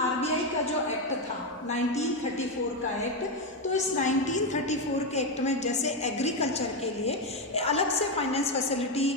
RBI का जो act था 1934 का एक्ट, तो इस 1934 के एक्ट में जैसे एग्रीकल्चर के लिए अलग से फाइनेंस फैसिलिटी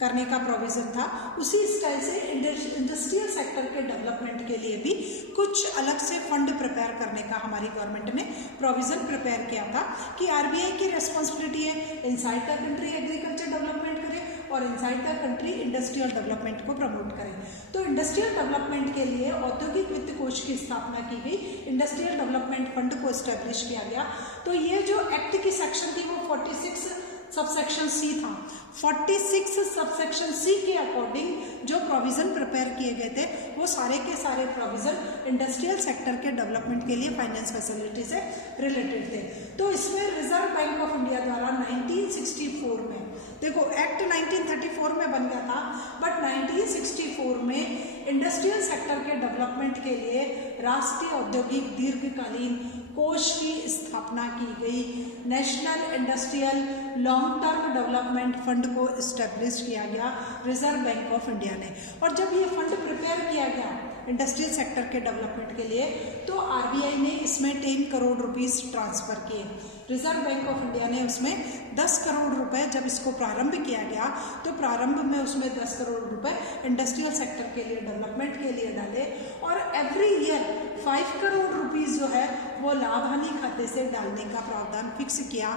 करने का प्रोविज़न था, उसी स्टाइल से इंडस्ट्रियल सेक्टर के डेवलपमेंट के लिए भी कुछ अलग से फंड प्रिपेयर करने का हमारी गवर्नमेंट ने प्रोविज़न प्रिपेयर किया था कि आरबीआई की रिस्पॉन्सिबिलिटी है inside the country agriculture development करे और inside the country industrial development को प्रमोट करें। तो इंडस्ट्रियल डेवलपमेंट के लिए औद्योगिक वित्त कोष की स्थापना की गई, इंडस्ट्रियल डेवलपमेंट फंड को एस्टेब्लिश किया गया। तो ये जो एक्ट की सेक्शन थी वो 46 सबसेक्शन सी था। 46 सबसेक्शन सी के अकॉर्डिंग जो प्रोविज़न प्रिपेयर किए गए थे वो सारे के सारे प्रोविज़न इंडस्ट्रियल सेक्टर के डेवलपमेंट के लिए फाइनेंस फैसिलिटी से रिलेटेड थे। तो इसमें रिजर्व बैंक ऑफ इंडिया द्वारा 1964 में, देखो एक्ट 1934 में बन गया था, बट 1964 में इंडस्ट्रियल सेक्टर के डेवलपमेंट के लिए राष्ट्रीय औद्योगिक दीर्घकालीन कोष की स्थापना की गई। National industrial long term development fund को इस्टेब्लिश किया गया रिजर्व बैंक ऑफ इंडिया ने। और जब ये फंड प्रिपेयर किया गया इंडस्ट्रियल सेक्टर के डेवलपमेंट के लिए, तो आरबीआई ने इसमें 10 करोड़ रुपीस ट्रांसफ़र किए। रिजर्व बैंक ऑफ इंडिया ने उसमें 10 करोड़ रुपए, जब इसको प्रारंभ किया गया तो प्रारंभ में उसमें 10 करोड़ रुपए इंडस्ट्रियल सेक्टर के लिए डेवलपमेंट के लिए डाले, और एवरी ईयर 5 करोड़ रुपीस जो है वो लाभ हानि खाते से डालने का प्रावधान फिक्स किया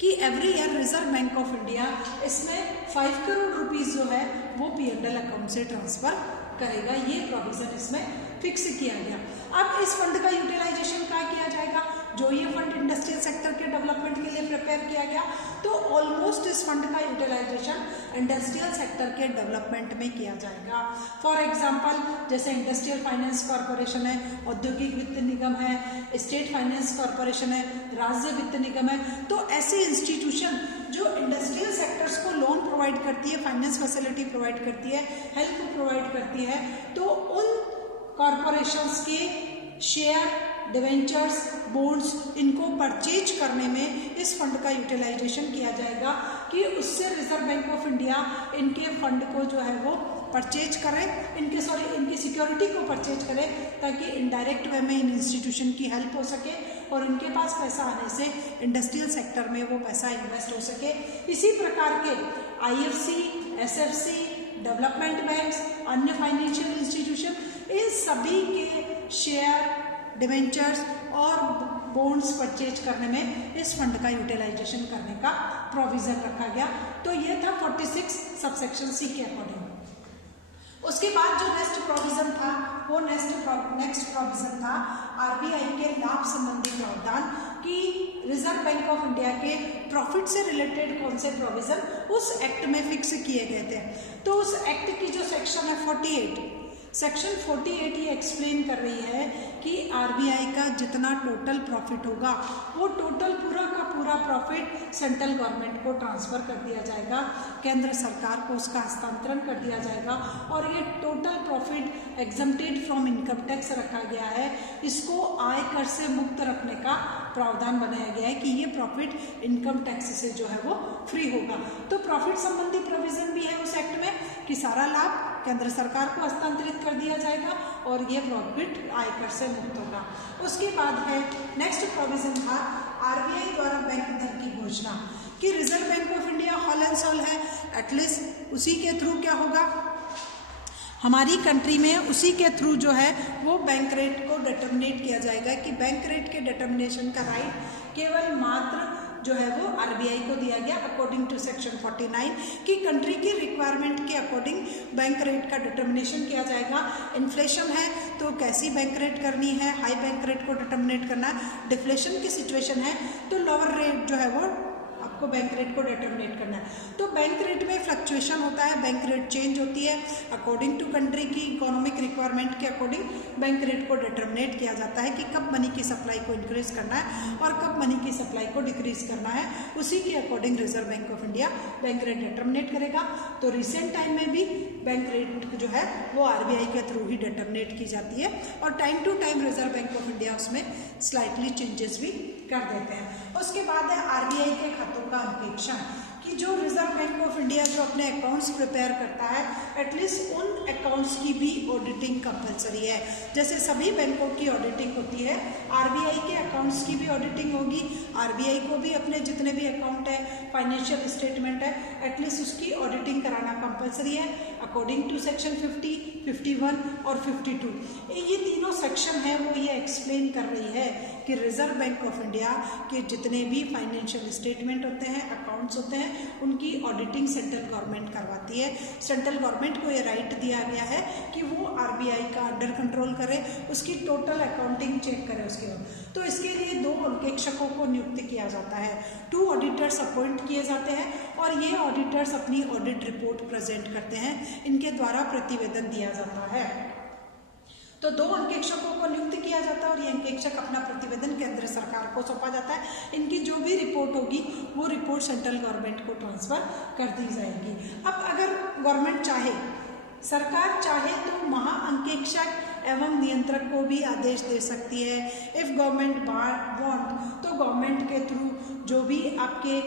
कि every year reserve Bank of India इसमें 5 करोड़ रुपीस जो है वो पीएनएल अकाउंट से ट्रांसफर करेगा। ये प्रोविजन इसमें फिक्स किया गया। अब इस फंड का यूटिलाइजेशन क्या किया जाएगा? जो ये फंड इंडस्ट्रियल सेक्टर के डेवलपमेंट के लिए प्रिपेयर किया गया, तो ऑलमोस्ट इस फंड का यूटिलाइजेशन इंडस्ट्रियल सेक्टर के डेवलपमेंट में किया जाएगा। फॉर एग्जांपल जैसे इंडस्ट्रियल फाइनेंस कॉरपोरेशन है, औद्योगिक वित्त निगम है, स्टेट फाइनेंस कॉरपोरेशन है, राज्य वित्त निगम है, तो ऐसे इंस्टीट्यूशन जो इंडस्ट्रियल सेक्टर्स को लोन प्रोवाइड करती है, फाइनेंस फैसिलिटी प्रोवाइड करती है, हेल्प प्रोवाइड करती है, तो उन कॉरपोरेशंस के शेयर, डिवेंचर्स, बॉन्ड्स, इनको परचेज करने में इस फंड का यूटिलाइजेशन किया जाएगा कि उससे रिजर्व बैंक ऑफ इंडिया इनके फंड को जो है वो परचेज करें, इनकी सिक्योरिटी को परचेज करें, ताकि इनडायरेक्ट वे में इन इंस्टीट्यूशन की हेल्प हो सके और उनके पास पैसा आने से इंडस्ट्रियल सेक्टर में वो पैसा इन्वेस्ट हो सके। इसी प्रकार के आईएफसी, एसएफसी, डेवलपमेंट बैंक्स, अन्य फाइनेंशियल इंस्टीट्यूशन, इन सभी के शेयर, डिवेंचर्स और बॉन्ड्स परचेज करने में इस फंड का यूटिलाइजेशन करने का प्रोविज़न रखा गया। तो ये था 46 सबसेक्शन सी के अकॉर्डिंग। उसके बाद जो नेक्स्ट प्रोविज़न था वो नेक्स्ट प्रोविज़न था आरबीआई के लाभ संबंधी प्रावधान कि रिजर्व बैंक ऑफ इंडिया के प्रॉफिट से रिलेटेड कौन से प्रोविज़न उस एक्ट में फिक्स किए गए थे। तो उस एक्ट की जो सेक्शन है 48, सेक्शन 48 ये एक्सप्लेन कर रही है कि आरबीआई का जितना टोटल प्रॉफिट होगा वो टोटल पूरा का पूरा प्रॉफिट सेंट्रल गवर्नमेंट को ट्रांसफ़र कर दिया जाएगा, केंद्र सरकार को उसका हस्तांतरण कर दिया जाएगा। और ये total profit exempted from income tax रखा गया है, इसको आयकर से मुक्त रखने का प्रावधान बनाया गया है कि ये प्रॉफिट इनकम टैक्स से जो है वो फ्री होगा। तो प्रॉफिट संबंधी प्रोविज़न भी है उस एक्ट में कि सारा लाभ केंद्र सरकार को हस्तांतरित कर दिया जाएगा और ये प्रॉफिट आयकर से मुक्त होगा। उसके बाद है नेक्स्ट प्रोविज़न था आरबीआई द्वारा बैंक दर की घोषणा कि Reserve Bank of India whole and sole है, एटलीस्ट उसी के थ्रू क्या होगा, हमारी कंट्री में उसी के थ्रू जो है वो बैंक रेट को डिटर्मिनेट किया जाएगा कि बैंक रेट के डिटर्मिनेशन का राइट केवल मात्र जो है वो आरबीआई को दिया गया अकॉर्डिंग टू सेक्शन 49 कि कंट्री की रिक्वायरमेंट के अकॉर्डिंग बैंक रेट का डिटर्मिनेशन किया जाएगा। इन्फ्लेशन है तो कैसी बैंक रेट करनी है, हाई बैंक रेट को डिटर्मिनेट करना है। डिफ्लेशन की सिचुएशन है तो लोअर रेट जो है वो आपको बैंक रेट को डिटर्मिनेट करना है। तो बैंक रेट में फ्लक्चुएशन होता है, बैंक रेट चेंज होती है अकॉर्डिंग टू कंट्री की इकोनॉमिक रिक्वायरमेंट के अकॉर्डिंग बैंक रेट को डिटर्मिनेट किया जाता है कि कब मनी की सप्लाई को इंक्रीज करना है और कब मनी की सप्लाई को डिक्रीज करना है। उसी के according reserve Bank of India bank rate determinate करेगा। तो रिसेंट टाइम में भी बैंक रेट जो है वो आरबीआई के थ्रू ही डिटर्मिनेट की जाती है और time to time Reserve Bank of India उसमें स्लाइटली चेंजेस भी कर देते हैं। उसके बाद है आरबीआई के खातों का अंकेक्षण कि जो रिजर्व बैंक ऑफ इंडिया जो अपने अकाउंट्स प्रिपेयर करता है, एटलीस्ट उन अकाउंट्स की भी ऑडिटिंग कंपलसरी है। जैसे सभी बैंकों की ऑडिटिंग होती है, आरबीआई के अकाउंट्स की भी ऑडिटिंग होगी। आरबीआई को भी अपने जितने भी अकाउंट है, फाइनेंशियल स्टेटमेंट है, एटलीस्ट उसकी ऑडिटिंग कराना कंपलसरी है अकॉर्डिंग टू सेक्शन 50, 51 और 52। ये तीनों सेक्शन है वो ये एक्सप्लेन कर रही है कि रिजर्व बैंक ऑफ इंडिया के जितने भी फाइनेंशियल स्टेटमेंट होते हैं, अकाउंट्स होते हैं, उनकी ऑडिटिंग सेंट्रल गवर्नमेंट करवाती है। सेंट्रल गवर्नमेंट को ये राइट दिया गया है कि वो आरबीआई का अंडर कंट्रोल करे, उसकी टोटल अकाउंटिंग चेक करे उसके बाद। तो इसके लिए 2 अंकेक्षकों को नियुक्त किया जाता है, 2 ऑडिटर्स अपॉइंट किए जाते हैं और ये ऑडिटर्स अपनी ऑडिट रिपोर्ट प्रेजेंट करते हैं, इनके द्वारा प्रतिवेदन दिया जाता है। तो 2 अंकेक्षकों को नियुक्त किया जाता है और ये अंकेक्षक अपना प्रतिवेदन केंद्र सरकार को सौंपा जाता है। इनकी जो भी रिपोर्ट होगी वो रिपोर्ट सेंट्रल गवर्नमेंट को ट्रांसफर कर दी जाएगी। अब अगर गवर्नमेंट चाहे, सरकार चाहे तो महाअंकेक्षक एवं नियंत्रक को भी आदेश दे सकती है। इफ गवर्नमेंट वांट तो गवर्नमेंट के थ्रू जो भी आपके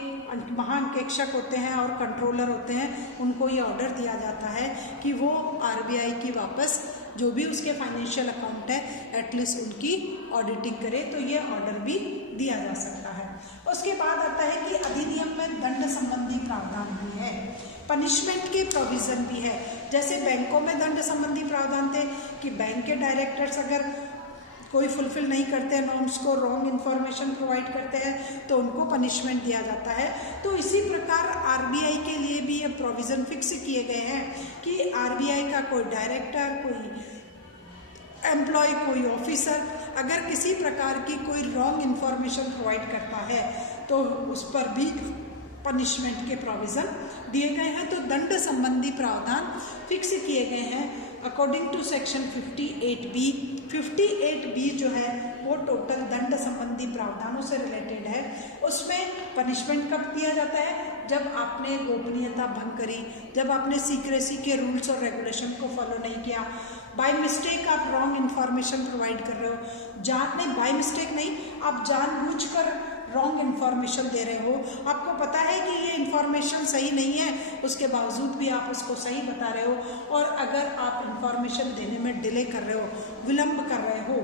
महाअंकेक्षक होते हैं और कंट्रोलर होते हैं, उनको ये ऑर्डर दिया जाता है कि वो आरबीआई की वापस जो भी उसके फाइनेंशियल अकाउंट है एटलीस्ट उनकी ऑडिटिंग करे, तो ये ऑर्डर भी दिया जा सकता है। उसके बाद आता है कि अधिनियम में दंड संबंधी प्रावधान भी है, पनिशमेंट के प्रोविजन भी है। जैसे बैंकों में दंड संबंधी प्रावधान थे कि बैंक के डायरेक्टर्स अगर कोई फुलफिल नहीं करते हैं नॉर्म्स को, रॉन्ग इन्फॉर्मेशन प्रोवाइड करते हैं तो उनको पनिशमेंट दिया जाता है। तो इसी प्रकार आरबीआई के लिए भी ये प्रोविज़न फिक्स किए गए हैं कि आरबीआई का कोई डायरेक्टर, कोई एम्प्लॉय, कोई ऑफिसर अगर किसी प्रकार की कोई रॉन्ग इन्फॉर्मेशन प्रोवाइड करता है तो उस पर भी पनिशमेंट के प्रोविज़न दिए गए हैं। तो दंड संबंधी प्रावधान फिक्स किए गए हैं according to section 58B। 58B जो है वो टोटल दंड संबंधी प्रावधानों से रिलेटेड है। उसमें पनिशमेंट कब दिया जाता है? जब आपने गोपनीयता भंग करी, जब आपने सीक्रेसी के रूल्स और रेगुलेशन को फॉलो नहीं किया, बाय मिस्टेक आप रॉन्ग इन्फॉर्मेशन प्रोवाइड कर रहे हो, नहीं बाय मिस्टेक नहीं, आप जानबूझकर रॉन्ग इन्फॉर्मेशन दे रहे हो, आपको पता है कि ये इन्फॉर्मेशन सही नहीं है, उसके बावजूद भी आप उसको सही बता रहे हो, और अगर आप इन्फॉर्मेशन देने में डिले कर रहे हो, विलंब कर रहे हो,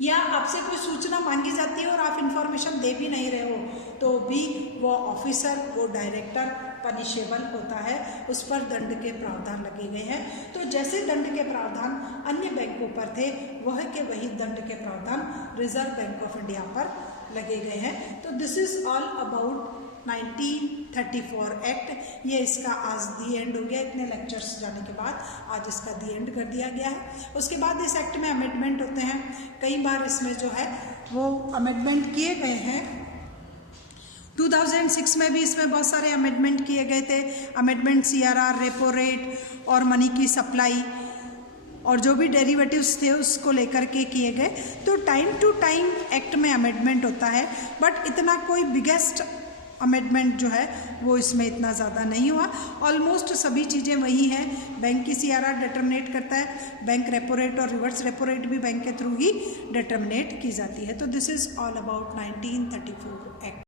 या आपसे कोई सूचना मांगी जाती है और आप इन्फॉर्मेशन दे भी नहीं रहे हो, तो भी वो ऑफिसर, वो डायरेक्टर पनिशेबल होता है, उस पर दंड के प्रावधान लगे गए हैं। तो जैसे दंड के प्रावधान अन्य बैंकों पर थे, वह के वही दंड के प्रावधान रिजर्व बैंक ऑफ इंडिया पर लगे गए हैं। तो this is all about 1934 act. ये इसका आज दी एंड हो गया, इतने लेक्चर्स जाने के बाद आज इसका दी एंड कर दिया गया है। उसके बाद इस एक्ट में अमेंडमेंट होते हैं, कई बार इसमें जो है वो अमेंडमेंट किए गए हैं। 2006 में भी इसमें बहुत सारे अमेंडमेंट किए गए थे। अमेंडमेंट CRR, रेपो रेट और मनी की सप्लाई और जो भी डेरिवेटिव्स थे उसको लेकर के किए गए। तो टाइम टू टाइम एक्ट में अमेंडमेंट होता है, बट इतना कोई बिगेस्ट अमेंडमेंट जो है वो इसमें इतना ज़्यादा नहीं हुआ। ऑलमोस्ट सभी चीज़ें वही हैं। बैंक की CRR डिटर्मिनेट करता है, बैंक रेपो रेट और रिवर्स रेपो रेट भी बैंक के थ्रू ही डिटर्मिनेट की जाती है। तो this is all about 1934 act.